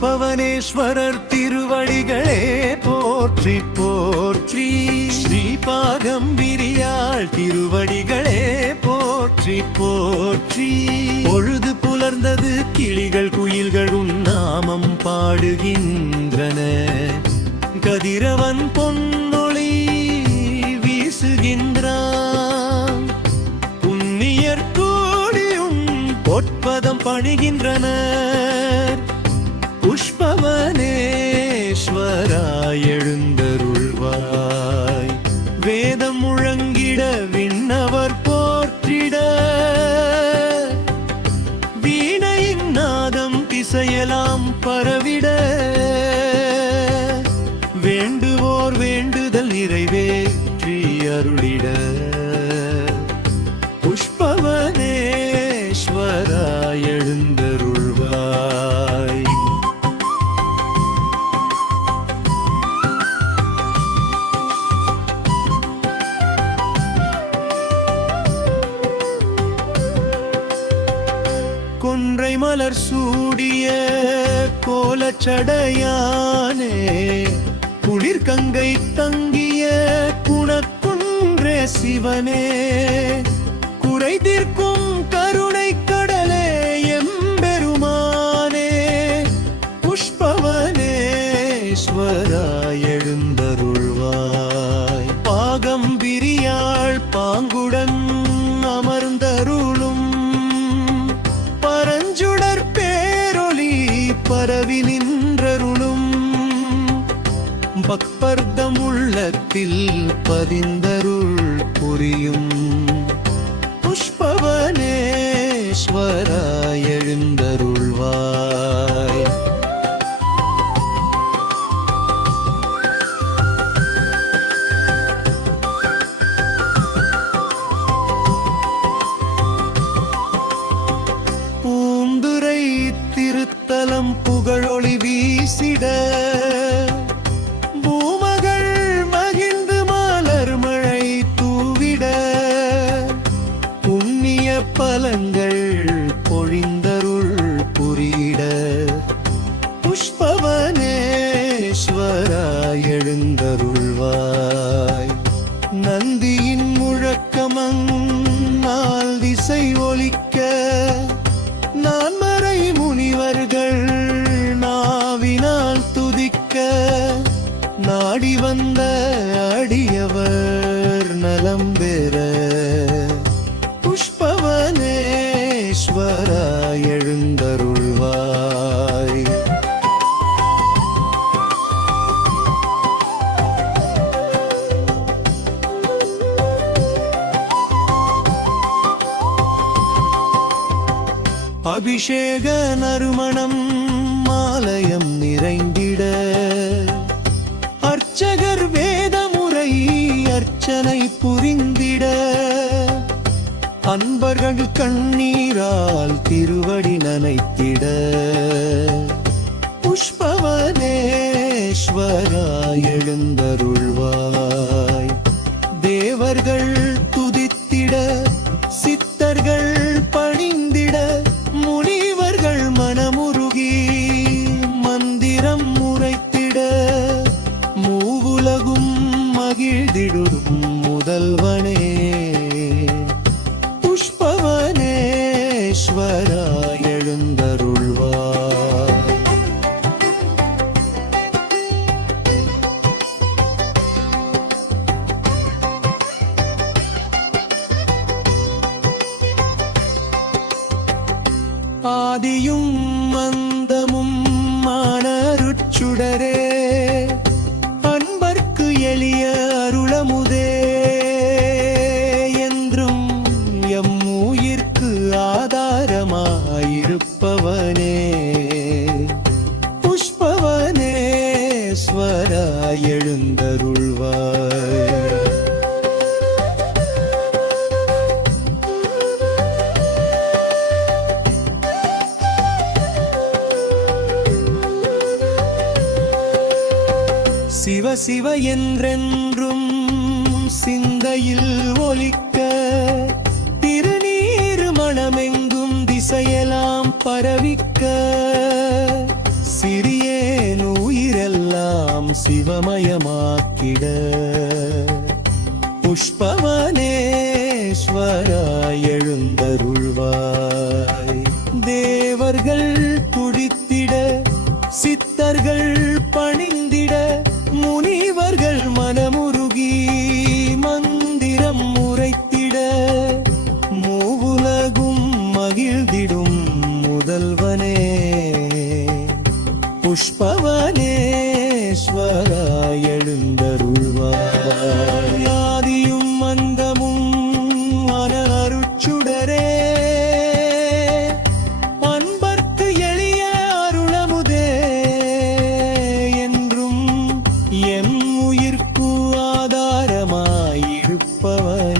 புஷ்பவனேஸ்வரர் திருவடிகளே போற்றி போற்றி. ஸ்ரீபாகம்பிரியாள் திருவடிகளே போற்றி போற்றி. பொழுது புலர்ந்தது, கிளிகள் குயில்கள் உன் நாமம் பாடுகின்றன. கதிரவன் பொன்னொளி வீசுகின்றான். புண்ணியர் கூடியும் பொற்பதம் பணிகின்றனர். புஷ்பவனேஸ்வராய் எழுந்தருள்வாய். வேதம் முழங்கிட விண்ணவர் போற்றிட. வீணையின் நாதம் திசையெல்லாம் பரவிட. வேண்டுவோர் வேண்டுதல் நிறைவேற்றி அருளிட. புஷ்பவனேஸ்வராய் எழுந்தருள்வாய். கொன்றை மலர் சூடிய கோலச்சடையானே, குளிர் கங்கை தங்கிய குணக்குன்றே சிவனே, குறை தீர்க்கும் கருணை கடலே எம்பெருமானே. புஷ்பவனேஸ்வராய் எழுந்தருள்வாய். பாகம்பிரியாள் பாங்குடன் அமர்ந்தருளும். பரஞ்சுடர் பேரொளி பரவி நின்றருளும். பக்பர்தம் உள்ளத்தில் பதிந்தருள் புரியும். புஷ்பவனேஸ்வராய் எழுந்தருள்வாய். பூந்துரை திருத்தலம் புகழொளி வீசிட. பூமகள் மகிழ்ந்து மலர் மழை தூவிட. புண்ணிய பலங்கள் பொழிந்தருள் புரியிட. புஷ்பவனேஸ்வராய் எழுந்தருள்வாய். நந்தியின் முழக்கமங்கால் திசை ஒலிக்க. நான்மறை முனிவர்கள் நாவினால் துதிக்க. நாடி வந்த அடியவர் நலம் பெற. புஷ்பவனேஸ்வராய் எழுந்தருள்வாய். அபிஷேக நறுமணம் ஆலயம் நிறைந்திட. அர்ச்சகர் வேதமுறை அர்ச்சனை புரிந்திட. அன்பர்கள் கண்ணீரால் திருவடி நனைத்திட. புஷ்பவனேஸ்வராய் எழுந்தருள்வாய். தேவர்கள் துதித்திட. சித்தர்கள் பணிந்திட. முனிவர்கள் மனமுருகி மந்திரம் உரைத்திட. மூவுலகும் மகிழ்ந்திடும் முதல்வனே. புஷ்பவனேஸ்வராய் எழுந்தருள்வாய். ஆதியும் அந்தமும் மானருட்சுடரே. அன்பர்க்கு எளிய அருளமுதே. என்றும் எம் உயிர்க்கு ஆதாரமாயிருப்பவனே. புஷ்பவனேஸ்வராய் எழுந்தருள்வாய். சிவ சிவ என்றென்றும் சிந்தையில் ஒலிக்க. திருநீர் மணமெங்கும் திசையெல்லாம் பரவிக்க. சிறிய சிவமயமாக்கிட புஷ்பவனேஸ்வராய் எழுந்தருள்வாய். தேவர்கள் துடித்திட, சித்தர்கள் பணிந்திட, முனிவர்கள் மனமுருகி மந்திரம் உரைத்திட, மூவுலகும் மகிழ்ந்திடும் முதல்வனே புஷ்பவனேஸ்வராய் எழுந்தருள்வாய். ஆதியும் அந்தமும் அருட்சுடரே, அன்பர்க்கு எளிய அருளமுதே, என்றும் எம் உயிர்க்கு ஆதாரமாயிருப்பவனே